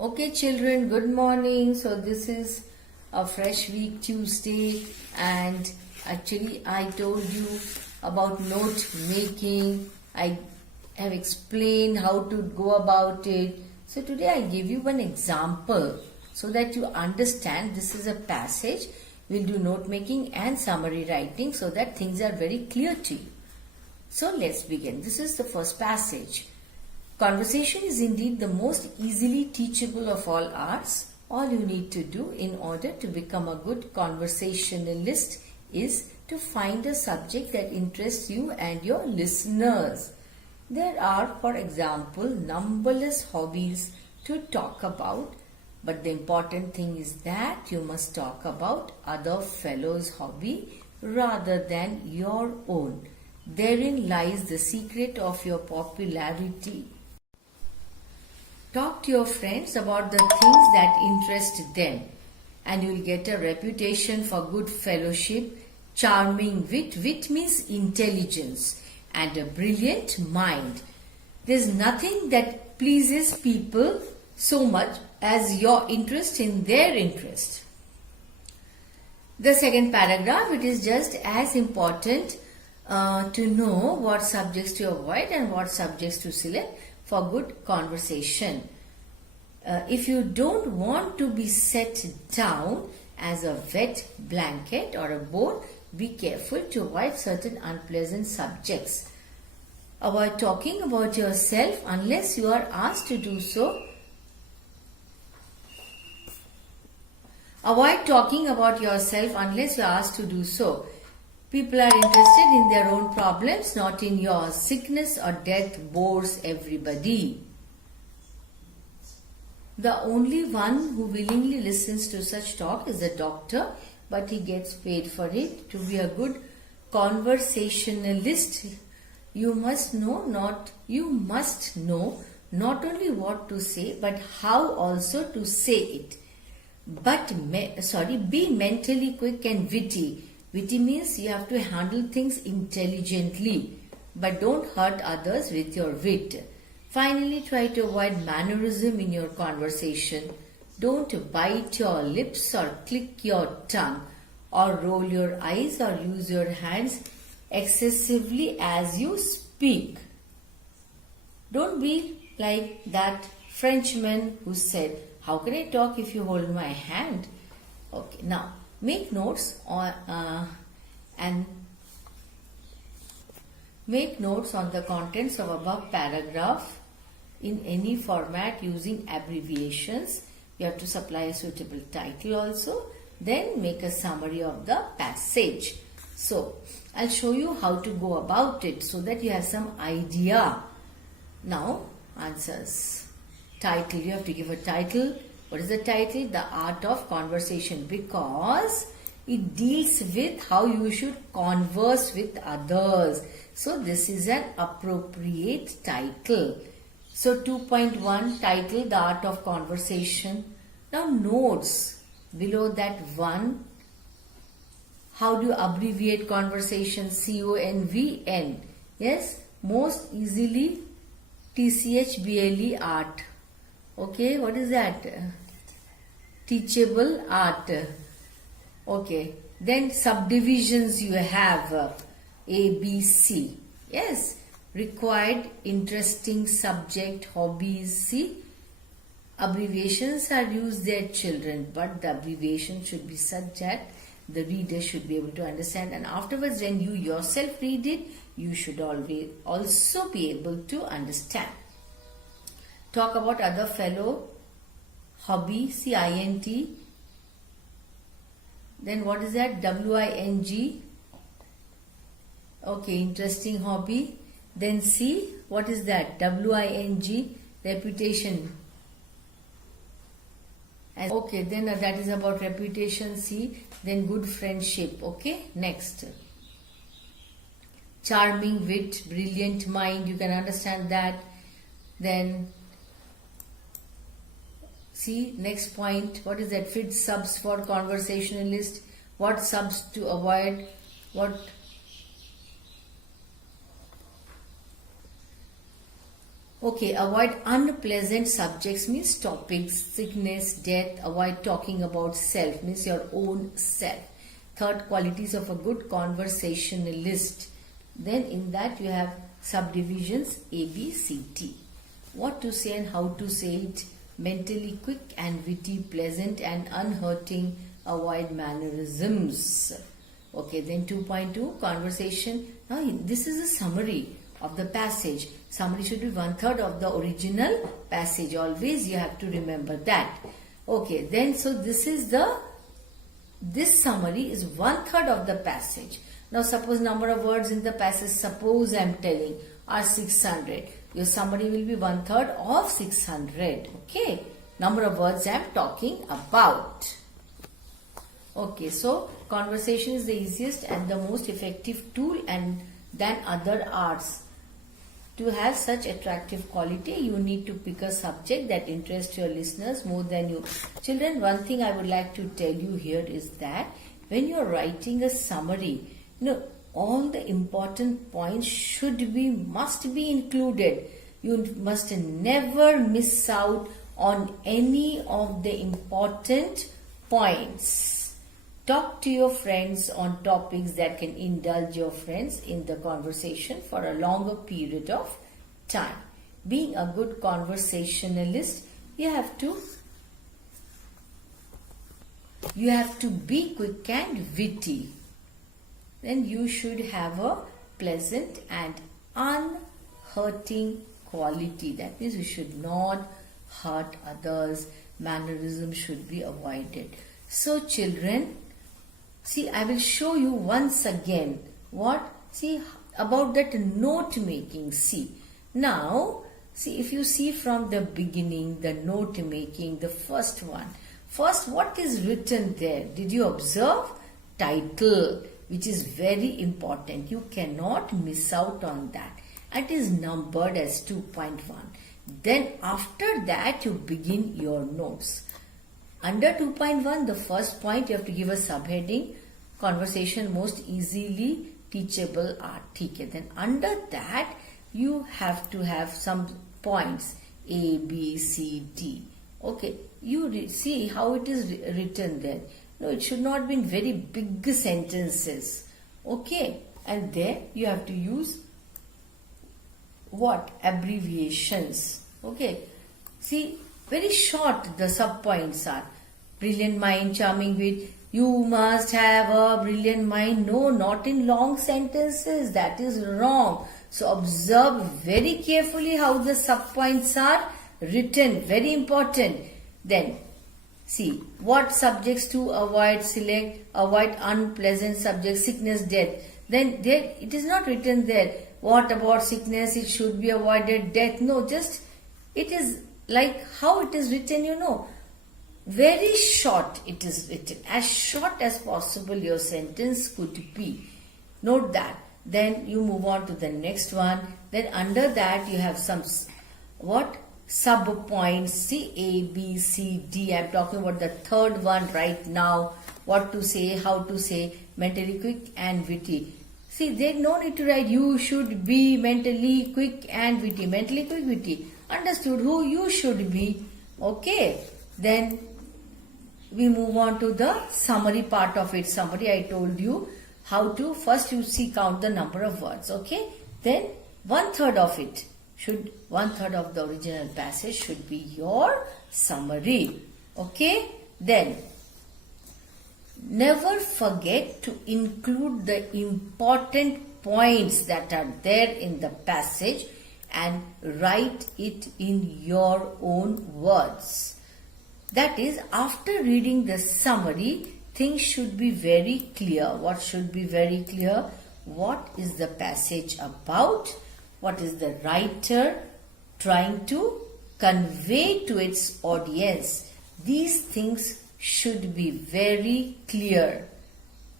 Okay, children, good morning. So, this is a fresh week, Tuesday, and actually, I told you about note making. I have explained how to go about it. So, today I give you one example so that you understand this is a passage. We'll do note making and summary writing so that things are very clear to you. So, let's begin. This is the first passage. Conversation is indeed the most easily teachable of all arts. All you need to do in order to become a good conversationalist is to find a subject that interests you and your listeners. There are, for example, numberless hobbies to talk about, but the important thing is that you must talk about other fellows' hobby rather than your own. Therein lies the secret of your popularity. Talk to your friends about the things that interest them, and you'll get a reputation for good fellowship, charming wit. Wit means intelligence, and a brilliant mind. There's nothing that pleases people so much as your interest in their interest. The second paragraph, it is just as important to know what subjects to avoid and what subjects to select for good conversation. If you don't want to be set down as a wet blanket or a bore, be careful to avoid certain unpleasant subjects. Avoid talking about yourself unless you are asked to do so. Avoid talking about yourself unless you are asked to do so. People are interested in their own problems, not in yours. Sickness or death bores everybody. The only one who willingly listens to such talk is the doctor, but he gets paid for it. To be a good conversationalist, you must know not only what to say, but how also to say it. Be mentally quick and witty. Witty means you have to handle things intelligently, but don't hurt others with your wit. Finally, try to avoid mannerism in your conversation. Don't bite your lips or click your tongue or roll your eyes or use your hands excessively as you speak. Don't be like that Frenchman who said, "How can I talk if you hold my hand?" Okay, now make notes on the contents of above paragraph in any format using abbreviations. You have to supply a suitable title also. Then make a summary of the passage. So, I'll show you how to go about it so that you have some idea. Now, answers. Title. You have to give a title. What is the title? The Art of Conversation, because it deals with how you should converse with others. So this is an appropriate title. So 2.1 title, The Art of Conversation. Now notes below that one. How do you abbreviate conversation? CONVN. Yes, most easily TCHBLE art. Okay, what is that? Teachable art. Okay, then subdivisions you have A, B, C. Yes, required, interesting, subject, hobbies. See, abbreviations are used there, children, but the abbreviation should be such that the reader should be able to understand, and afterwards when you yourself read it, you should always also be able to understand. Talk about other fellow hobby, CINT. Then what is that? WING. Okay, interesting hobby. Then C, what is that? WING, reputation. And okay, then that is about reputation. C, then good friendship. Okay, next. Charming wit, brilliant mind. You can understand that. Then see, next point, what is that? Fit subs for conversationalist. What subs to avoid? Okay, avoid unpleasant subjects means topics, sickness, death. Avoid talking about self means your own self. Third, qualities of a good conversationalist. Then in that you have subdivisions A, B, C, T. What to say and how to say it. Mentally quick and witty, pleasant and unhurting. Avoid mannerisms. Okay, then 2.2, conversation. Now this is a summary of the passage. Summary should be 1/3 of the original passage. Always you have to remember that. Okay, then so this summary is 1/3 of the passage. Now suppose number of words in the passage, suppose I am telling, are 600. Your summary will be 1/3 of 600. Okay, number of words I am talking about. Okay, so conversation is the easiest and the most effective tool and than other arts. To have such attractive quality, you need to pick a subject that interests your listeners more than you. Children, one thing I would like to tell you here is that when you are writing a summary, all the important points must be included. You must never miss out on any of the important points. Talk to your friends on topics that can indulge your friends in the conversation for a longer period of time. Being a good conversationalist, you have to be quick and witty. Then you should have a pleasant and unhurting quality. That means you should not hurt others. Mannerism should be avoided. So children, see, I will show you once again about that note making. See, now, if you see from the beginning, the note making, the first one. First, what is written there? Did you observe? Title, which is very important. You cannot miss out on that. It is numbered as 2.1. Then after that, you begin your notes. Under 2.1, the first point, you have to give a subheading, conversation most easily teachable art. Okay. Then under that, you have to have some points, A, B, C, D. Okay, you see how it is written there. No, it should not be in very big sentences. Okay, and there you have to use what? Abbreviations. Okay, see, very short the sub-points are. Brilliant mind, charming wit. You must have a brilliant mind. No, not in long sentences. That is wrong. So observe very carefully how the sub-points are written. Very important. Then see, what subjects to avoid, select, avoid unpleasant subjects, sickness, death. Then there, it is not written there. What about sickness? It should be avoided. Death. No, just it is like how it is written, Very short it is written. As short as possible your sentence could be. Note that. Then you move on to the next one. Then under that you have some sub-points. See, A, B, C, D. I am talking about the third one right now. What to say, how to say, mentally quick and witty. See, there no need to write you should be mentally quick and witty. Mentally quick, witty. Understood who you should be. Okay. Then we move on to the summary part of it. Summary, I told you how to. First you count the number of words. Okay. Then 1/3 of it. 1/3 of the original passage should be your summary. Okay. Then never forget to include the important points that are there in the passage and write it in your own words. That is, after reading the summary, things should be very clear. What should be very clear? What is the passage about? What is the writer trying to convey to its audience? These things should be very clear.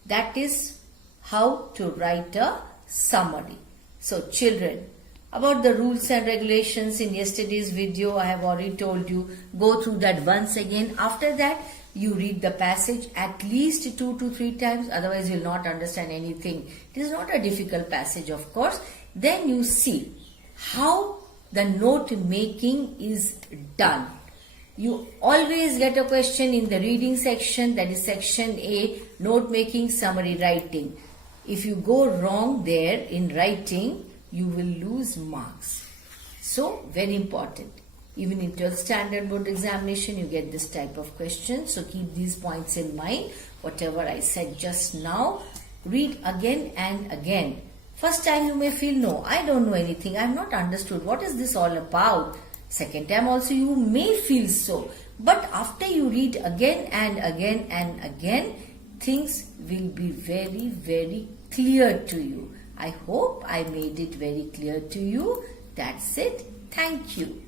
That is how to write a summary. So children, about the rules and regulations in yesterday's video, I have already told you. Go through that once again. After that, you read the passage at least 2 to 3 times. Otherwise, you will not understand anything. It is not a difficult passage, of course. Then you see how the note making is done. You always get a question in the reading section, that is section A, note making, summary writing. If you go wrong there in writing, you will lose marks. So, very important. Even in 12th standard board examination, you get this type of question. So, keep these points in mind. Whatever I said just now, read again and again. First time you may feel, no, I don't know anything. I have not understood. What is this all about? Second time also you may feel so. But after you read again and again and again, things will be very, very clear to you. I hope I made it very clear to you. That's it. Thank you.